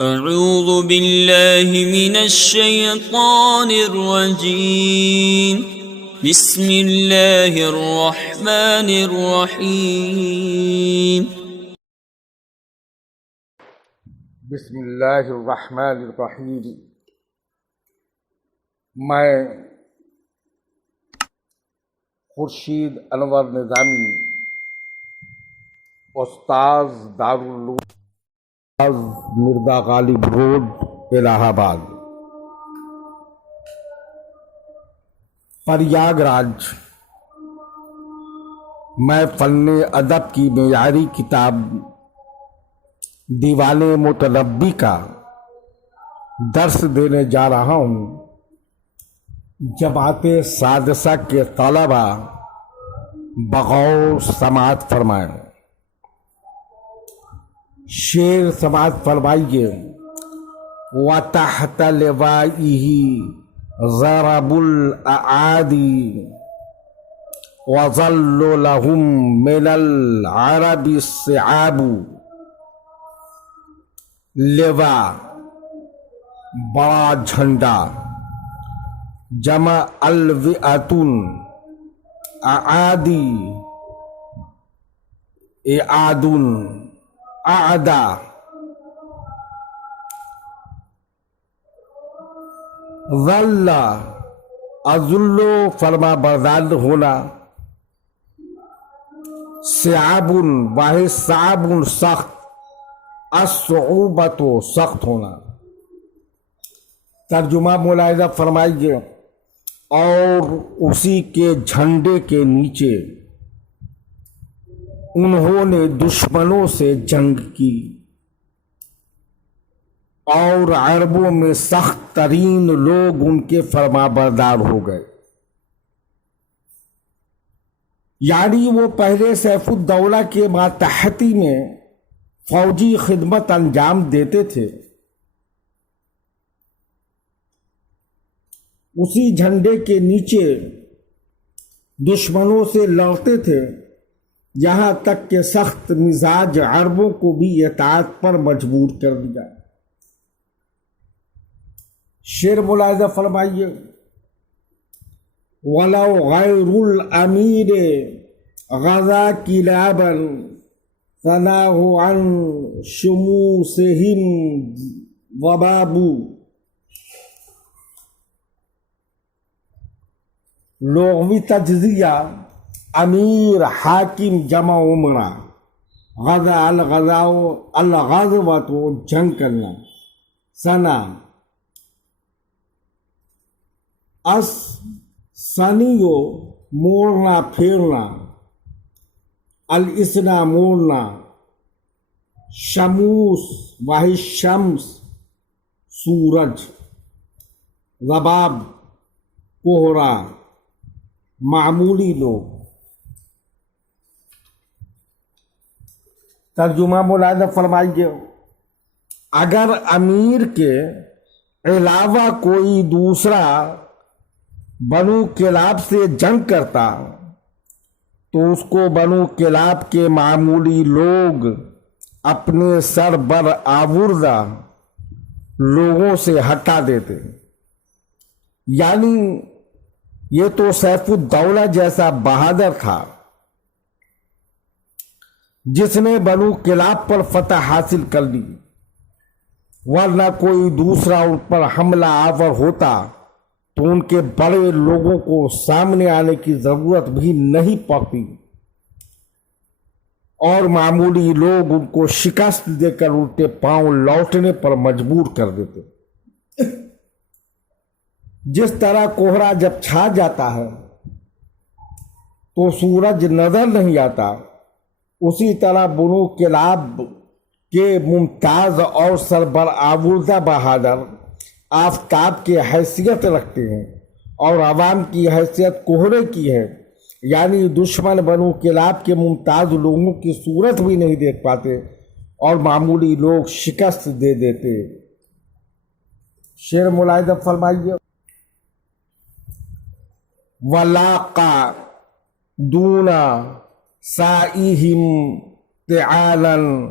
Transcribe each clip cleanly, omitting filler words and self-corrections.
اعوذ باللہ من الشیطان الرجیم بسم اللہ الرحمن الرحیم بسم اللہ الرحمن الرحیم۔ میں خورشید انور نظامی، استاذ دارالعلوم مرزا غالب روڈ، الہ آباد، پریاگ راج، میں فن ادب کی معیاری کتاب دیوان متنبی کا درس دینے جا رہا ہوں۔ جماعت سادسہ کے طلبہ بغور سماعت فرمائیں۔ شعر سماعت فرمائیے۔ وَتَحْتَ لِوَائِهِ ضَرَبُ الْأَعَادِي وَظَلُّ لَهُمْ مِنَ الْعَرَبِ الصِّعَابُ۔ لوا بڑا جھنڈا، جمع الوئاتن اعادی اعادن اعدا۔ ظل اذل فرما بردار ہونا، صعاب واحد صعاب سخت، الصعوبت سخت ہونا۔ ترجمہ ملاحظہ فرمائیے۔ اور اسی کے جھنڈے کے نیچے انہوں نے دشمنوں سے جنگ کی اور عربوں میں سخت ترین لوگ ان کے فرما بردار ہو گئے۔ یعنی وہ پہلے سیف الدولہ کے ماتحتی میں فوجی خدمت انجام دیتے تھے، اسی جھنڈے کے نیچے دشمنوں سے لڑتے تھے، یہاں تک کہ سخت مزاج عربوں کو بھی اطاعت پر مجبور کر دیا۔ شعر ملاحظہ فرمائیے۔ وَلَوْ غَيْرُ الْأَمِيرِ غَزَا كِلَابًا ثَنَاهُ عَنْ شُمُوسِهِمْ ضَبَابُ۔ لغوی تجزیہ: امیر، حاکم جمع عمرہ، غزا الغزوۃ جنگ کرنا، ثنا سنیو موڑنا پھیرنا، الاسنا موڑنا، شموس واحد شمس سورج، ضباب کوہرا، معمولی لوگ۔ ترجمہ ملاحظہ فرمائیے۔ اگر امیر کے علاوہ کوئی دوسرا بنو کلاب سے جنگ کرتا تو اس کو بنو کلاب کے معمولی لوگ اپنے سر بر آوردہ لوگوں سے ہٹا دیتے۔ یعنی یہ تو سیف الدولہ جیسا بہادر تھا جس نے بنو کلاب پر فتح حاصل کر لی، ورنہ کوئی دوسرا ان پر حملہ آور ہوتا تو ان کے بڑے لوگوں کو سامنے آنے کی ضرورت بھی نہیں پڑتی اور معمولی لوگ ان کو شکست دے کر الٹے پاؤں لوٹنے پر مجبور کر دیتے۔ جس طرح کوہرا جب چھا جاتا ہے تو سورج نظر نہیں آتا، اسی طرح بنو کلاب کے ممتاز اور سربر آوردہ بہادر آفتاب کی حیثیت رکھتے ہیں اور عوام کی حیثیت کوہرے کی ہے، یعنی دشمن بنو کلاب کے ممتاز لوگوں کی صورت بھی نہیں دیکھ پاتے اور معمولی لوگ شکست دے دیتے۔ شعر ملاحظہ فرمائیے۔ وَلَاقَ دُونَ سَائِهِمْ تِعَالًا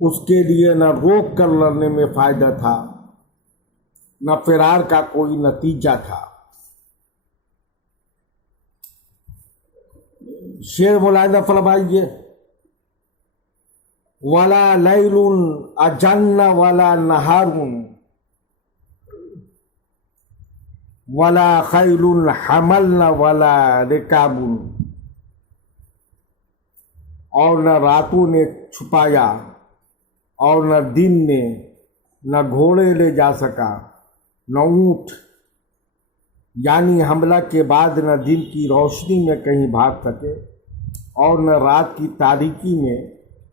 اس کے لیے نہ روک کر لڑنے میں فائدہ تھا، نہ فرار کا کوئی نتیجہ تھا۔ شعر ملاحظہ فرمائیے، ولا لیل اجن ولا نہار ولا خیل حملن ولا رکاب، اور نہ راتوں نے چھپایا اور نہ دن نے، نہ گھوڑے لے جا سکا نہ اونٹ، یعنی حملہ کے بعد نہ دن کی روشنی میں کہیں بھاگ سکے اور نہ رات کی تاریکی میں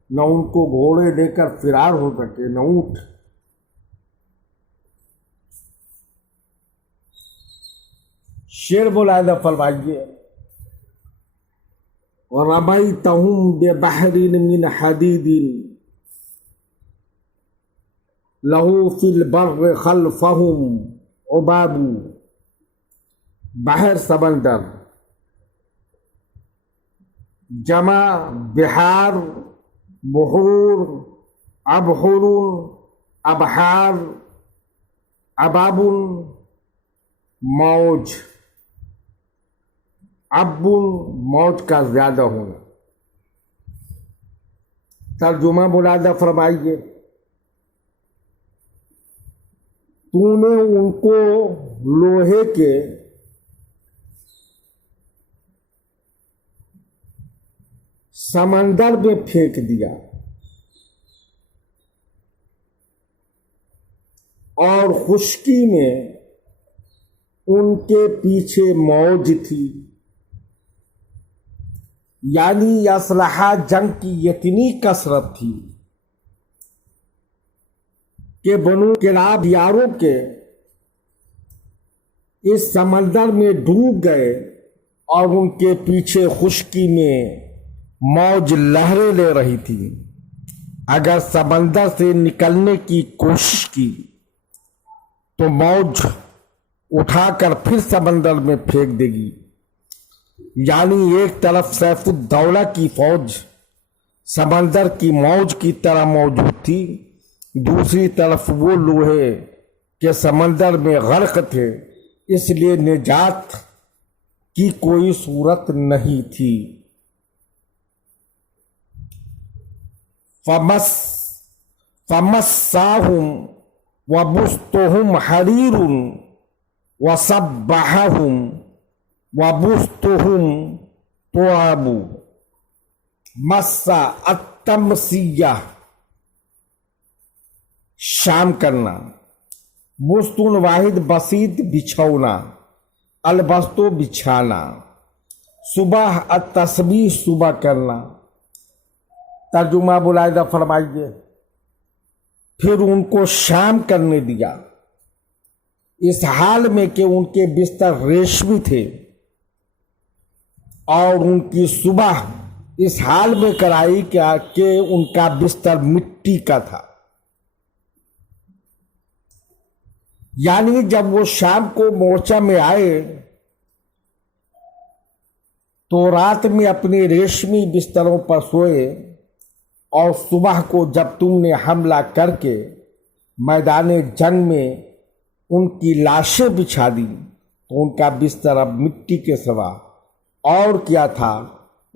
نہ ان کو گھوڑے لے کر فرار ہو سکے نہ اونٹ۔ شعر ملاحظہ فرمائیے، وَرَمَيْتَهُمْ بِبَحْرٍ مِّنْ حَدِيدٍ لَهُ فِي الْبَرِّ خَلْفَهُمْ عُبَابٌ، بحر سمندر، جمع بحار، بحور، ابحر، ابحار، اباب، موج، اب موج کا زیادہ ہونا۔ ترجمہ ملاحظہ فرمائیے، تو نے ان کو لوہے کے سمندر میں پھینک دیا اور خشکی میں ان کے پیچھے موج تھی، یعنی اسلحہ جنگ کی اتنی کثرت تھی کہ بنو کلاب یاروں کے اس سمندر میں ڈوب گئے اور ان کے پیچھے خشکی میں موج لہریں لے رہی تھی۔ اگر سمندر سے نکلنے کی کوشش کی تو موج اٹھا کر پھر سمندر میں پھینک دے گی، یعنی ایک طرف سیف الدولہ کی فوج سمندر کی موج کی طرح موجود تھی، دوسری طرف وہ لوہے کے سمندر میں غرق تھے، اس لیے نجات کی کوئی صورت نہیں تھی۔ فَمَسَّاهُمْ وَبُسْطُهُمْ حَرِيرٌ وَصَبَّحَهُمْ وَبُسْطُهُمْ طُعَابٌ۔ مسّا التمسیہ، شام کرنا، بستون واحد بسیط بچھونا، البستو بچھانا، صبح التسبیح صبح کرنا۔ ترجمہ ملاحظہ فرمائیے، پھر ان کو شام کرنے دیا اس حال میں کہ ان کے بستر ریشمی تھے، اور ان کی صبح اس حال میں کرائی کہ ان کا بستر مٹی کا تھا، یعنی جب وہ شام کو مورچہ میں آئے تو رات میں اپنے ریشمی بستروں پر سوئے، اور صبح کو جب تم نے حملہ کر کے میدان جنگ میں ان کی لاشیں بچھا دی تو ان کا بستر اب مٹی کے سوا اور کیا تھا